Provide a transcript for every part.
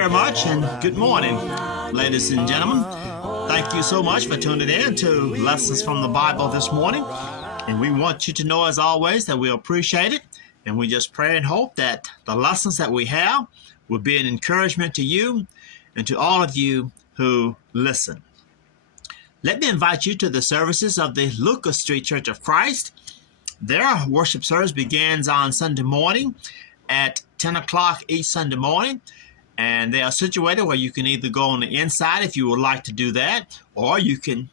very much, and good morning, ladies and gentlemen. Thank you so much for tuning in to Lessons from the Bible this morning. And we want you to know, as always, that we appreciate it. And we just pray and hope that the lessons that we have will be an encouragement to you and to all of you who listen. Let me invite you to the services of the Lucas Street Church of Christ. Their worship service begins on Sunday morning at 10 o'clock each Sunday morning. And they are situated where you can either go on the inside if you would like to do that, or you can,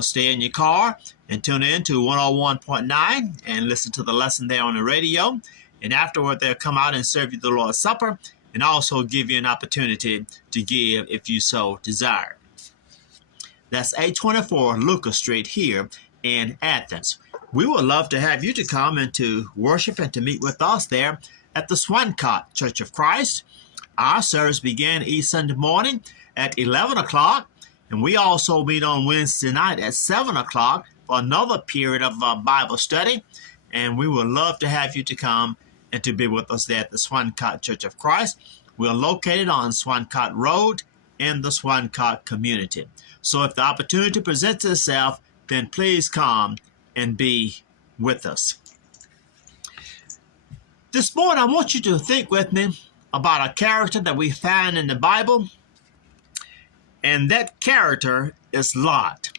stay in your car and tune in to 101.9 and listen to the lesson there on the radio. And afterward, they'll come out and serve you the Lord's Supper and also give you an opportunity to give if you so desire. That's 824 Lucas Street here in Athens. We would love to have you to come and to worship and to meet with us there at the Swancott Church of Christ. Our service began each Sunday morning at 11 o'clock, and we also meet on Wednesday night at 7 o'clock for another period of Bible study, and we would love to have you to come and to be with us there at the Swancott Church of Christ. We're located on Swancott Road in the Swancott community. So if the opportunity presents itself, then please come and be with us. This morning, I want you to think with me about a character that we find in the Bible, and that character is Lot.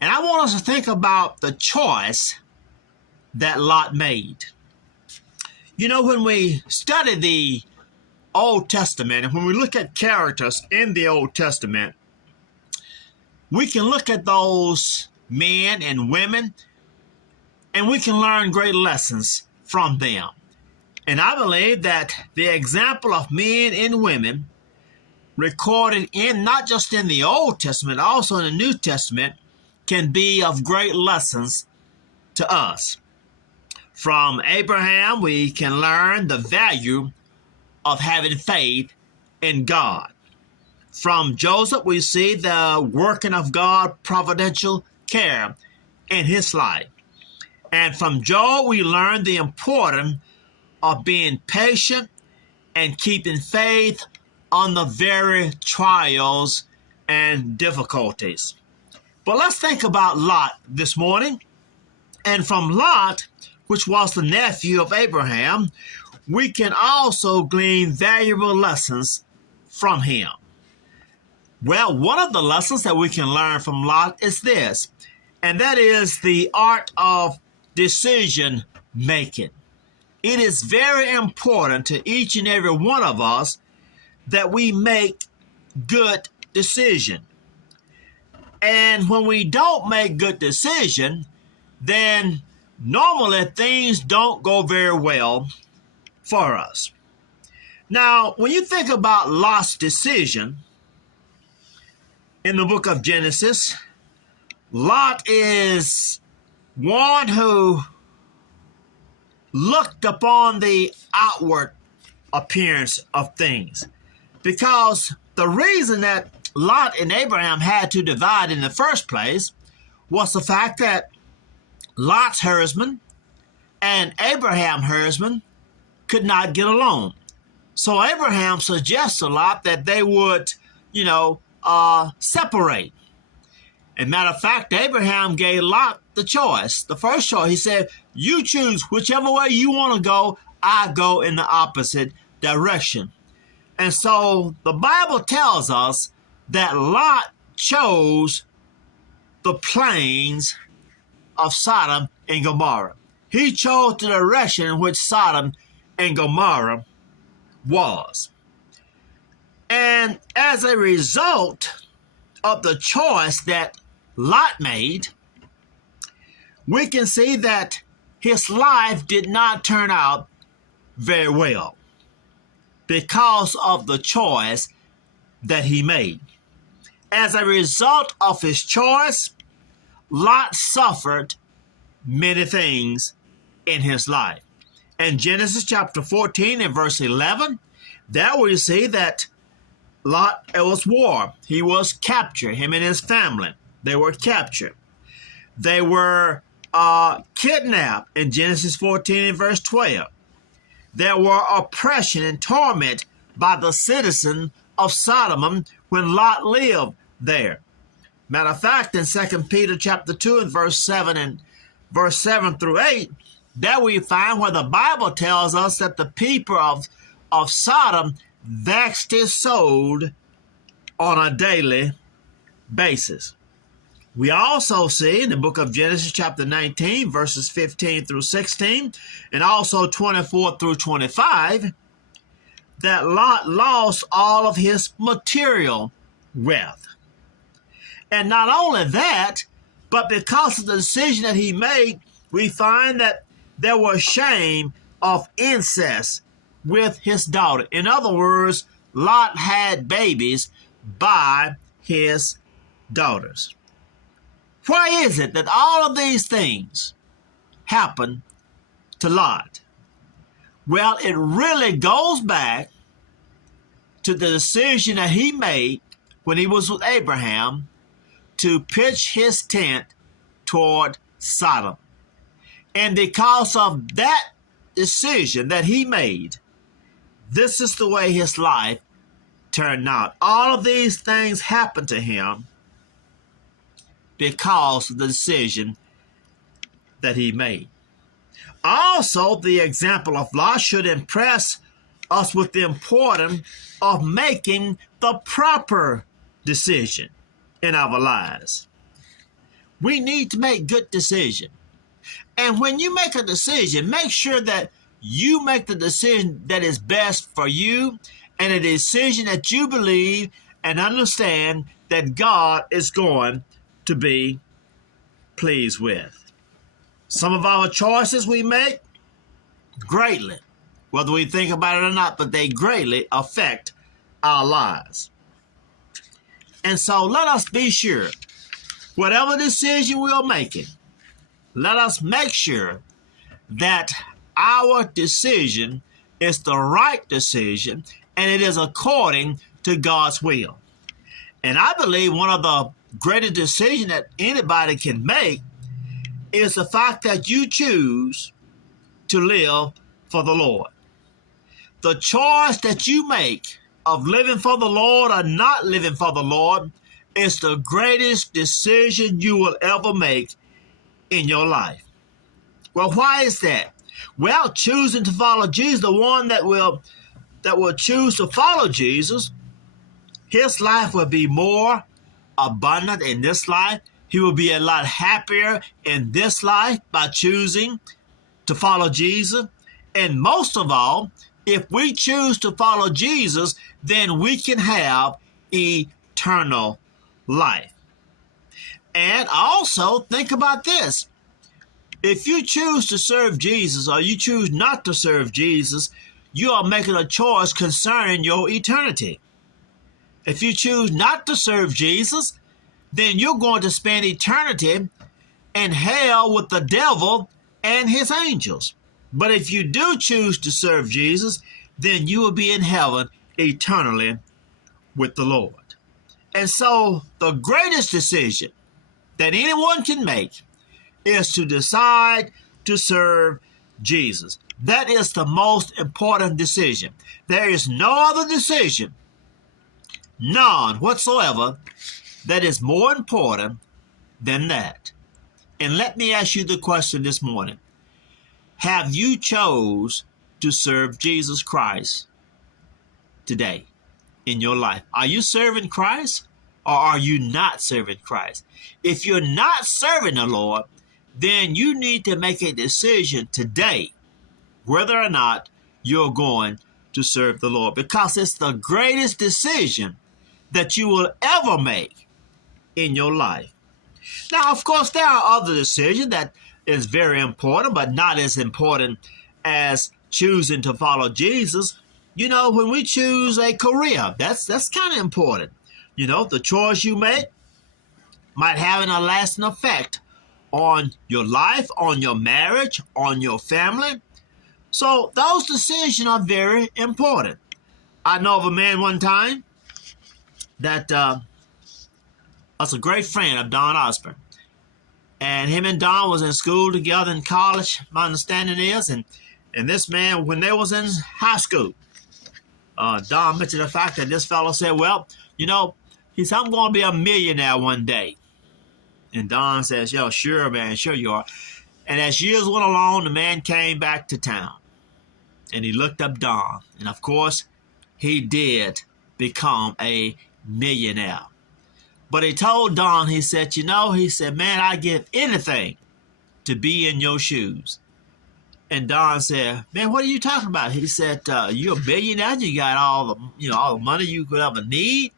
And I want us to think about the choice that Lot made. When we study the Old Testament and when we look at characters in the Old Testament, we can look at those men and women and we can learn great lessons from them. And I believe that the example of men and women recorded in not just in the Old Testament, also in the New Testament, can be of great lessons to us. From Abraham, we can learn the value of having faith in God. From Joseph, we see the working of God's providential care in his life. And from Job, we learn the importance of being patient and keeping faith on the very trials and difficulties. But let's think about Lot this morning. And from Lot, which was the nephew of Abraham, we can also glean valuable lessons from him. Well, one of the lessons that we can learn from Lot is this, and that is the art of decision making. It is very important to each and every one of us that we make good decisions. And when we don't make good decisions, then normally things don't go very well for us. Now, when you think about Lot's decision in the book of Genesis, Lot is one who looked upon the outward appearance of things. Because the reason that Lot and Abraham had to divide in the first place was the fact that Lot's herdsman and Abraham's herdsman could not get along. So Abraham suggested to Lot that they would, separate. And matter of fact, Abraham gave Lot the choice. The first choice, he said, you choose whichever way you want to go, I go in the opposite direction. And so the Bible tells us that Lot chose the plains of Sodom and Gomorrah. He chose the direction in which Sodom and Gomorrah was. And as a result of the choice that Lot made, we can see that his life did not turn out very well because of the choice that he made. As a result of his choice, Lot suffered many things in his life. In Genesis chapter 14 and verse 11, there we see that Lot, it was war. He was captured, him and his family. They were captured. They were kidnapped in Genesis 14 and verse 12. There were oppression and torment by the citizen of Sodom when Lot lived there. Matter of fact, in 2 Peter chapter 2 and verse 7 through 8, there we find where the Bible tells us that the people of Sodom vexed his soul on a daily basis. We also see in the book of Genesis chapter 19, verses 15 through 16, and also 24 through 25, that Lot lost all of his material wealth. And not only that, but because of the decision that he made, we find that there was shame of incest with his daughter. In other words, Lot had babies by his daughters. Why is it that all of these things happen to Lot? Well, it really goes back to the decision that he made when he was with Abraham to pitch his tent toward Sodom. And because of that decision that he made, this is the way his life turned out. All of these things happened to him because of the decision that he made. Also, the example of Lot should impress us with the importance of making the proper decision in our lives. We need to make good decisions. And when you make a decision, make sure that you make the decision that is best for you and a decision that you believe and understand that God is going to be pleased with. Some of our choices we make greatly, whether we think about it or not, but they greatly affect our lives. And so let us be sure, whatever decision we are making, let us make sure that our decision is the right decision and it is according to God's will. And I believe one of the greatest decisions that anybody can make is the fact that you choose to live for the Lord. The choice that you make of living for the Lord or not living for the Lord is the greatest decision you will ever make in your life. Well, why is that? Well, choosing to follow Jesus, the one that will choose to follow Jesus, his life will be more abundant in this life. He will be a lot happier in this life by choosing to follow Jesus. And most of all, if we choose to follow Jesus, then we can have eternal life. And also think about this. If you choose to serve Jesus or you choose not to serve Jesus, you are making a choice concerning your eternity. If you choose not to serve Jesus, then you're going to spend eternity in hell with the devil and his angels. But if you do choose to serve Jesus, then you will be in heaven eternally with the Lord. And so the greatest decision that anyone can make is to decide to serve Jesus. That is the most important decision. There is no other decision, none whatsoever, that is more important than that. And let me ask you the question this morning. Have you chose to serve Jesus Christ today in your life? Are you serving Christ or are you not serving Christ? If you're not serving the Lord, then you need to make a decision today whether or not you're going to serve the Lord, because it's the greatest decision that you will ever make in your life. Now, of course, there are other decisions that is very important, but not as important as choosing to follow Jesus. You know, when we choose a career, that's kind of important. You know, the choice you make might have a lasting effect on your life, on your marriage, on your family. So those decisions are very important. I know of a man one time that was a great friend of Don Osborne. And him and Don was in school together in college, my understanding is. And this man, when they was in high school, Don mentioned the fact that this fellow said, well, he said, I'm going to be a millionaire one day. And Don says, yo, sure, man, sure you are. And as years went along, the man came back to town. And he looked up Don. And of course, he did become a millionaire. But he told Don, he said, man, I'd give anything to be in your shoes. And Don said, man, what are you talking about? He said, you're a billionaire. You got all the money you could ever need.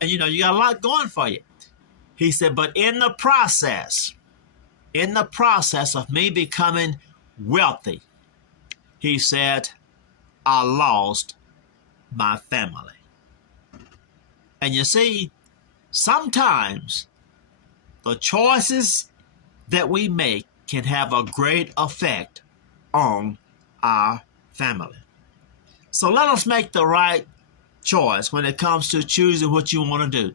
And, you got a lot going for you. He said, but in the process of me becoming wealthy, he said, I lost my family. And you see, sometimes the choices that we make can have a great effect on our family. So let us make the right choice when it comes to choosing what you want to do.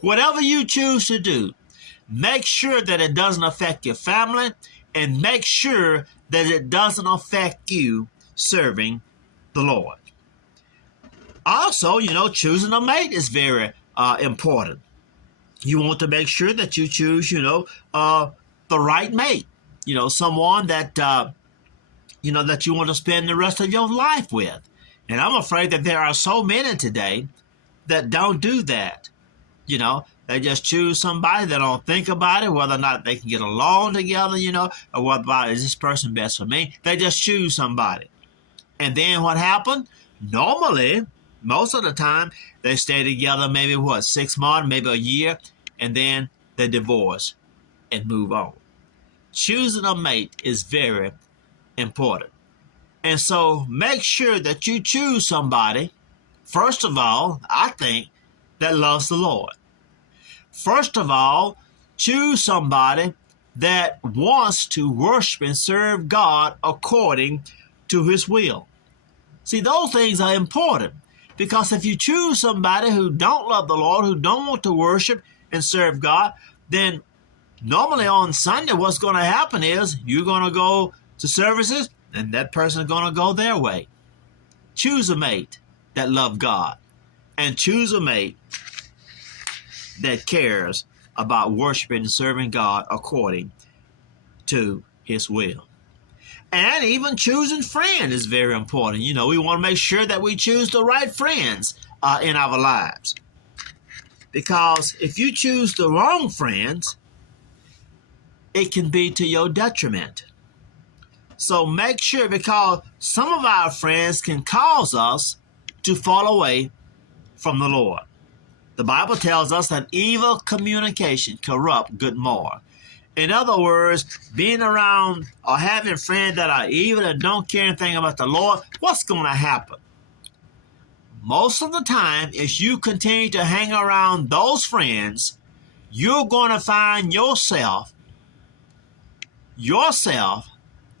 Whatever you choose to do, make sure that it doesn't affect your family, and make sure that it doesn't affect you serving the Lord. Also, choosing a mate is very important. You want to make sure that you choose, the right mate. Someone that, that you want to spend the rest of your life with. And I'm afraid that there are so many today that don't do that. They just choose somebody. They don't think about it, whether or not they can get along together, or whether is this person best for me. They just choose somebody. And then what happened? Normally, most of the time, they stay together maybe 6 months, maybe a year, and then they divorce and move on. Choosing a mate is very important. And so make sure that you choose somebody, first of all, I think, that loves the Lord. First of all, choose somebody that wants to worship and serve God according to his will. See, those things are important, because if you choose somebody who don't love the Lord, who don't want to worship and serve God, then normally on Sunday what's going to happen is you're going to go to services and that person is going to go their way. Choose a mate that loves God, and choose a mate that cares about worshiping and serving God according to his will. And even choosing friends is very important. We want to make sure that we choose the right friends in our lives. Because if you choose the wrong friends, it can be to your detriment. So make sure, because some of our friends can cause us to fall away from the Lord. The Bible tells us that evil communication corrupts good morals. In other words, being around or having friends that are evil and don't care anything about the Lord, what's going to happen? Most of the time, if you continue to hang around those friends, you're going to find yourself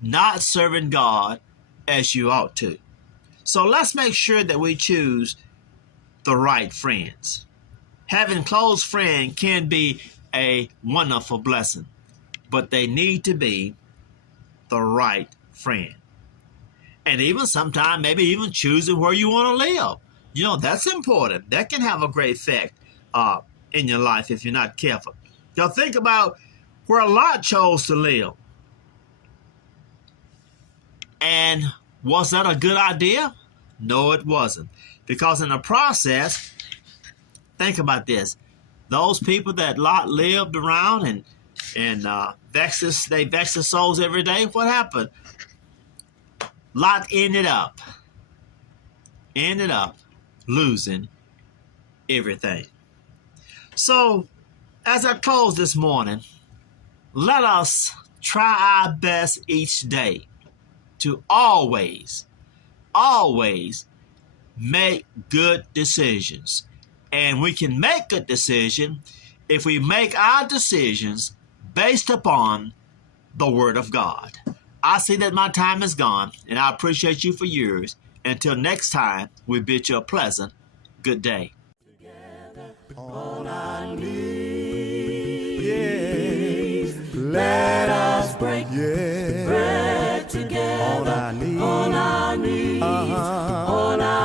not serving God as you ought to. So let's make sure that we choose the right friends. Having close friends can be a wonderful blessing, but they need to be the right friend. And even sometimes, maybe even choosing where you want to live. That's important. That can have a great effect in your life if you're not careful. Now think about where Lot chose to live. And was that a good idea? No, it wasn't. Because in the process, think about this. Those people that Lot lived around and vex their souls every day, what happened? Lot ended up losing everything. So, as I close this morning, let us try our best each day to always make good decisions. And we can make good decisions if we make our decisions based upon the Word of God. I see that my time is gone, and I appreciate you for yours. Until next time, we bid you a pleasant good day. All I need, yeah. Let us break bread together. All I need, all I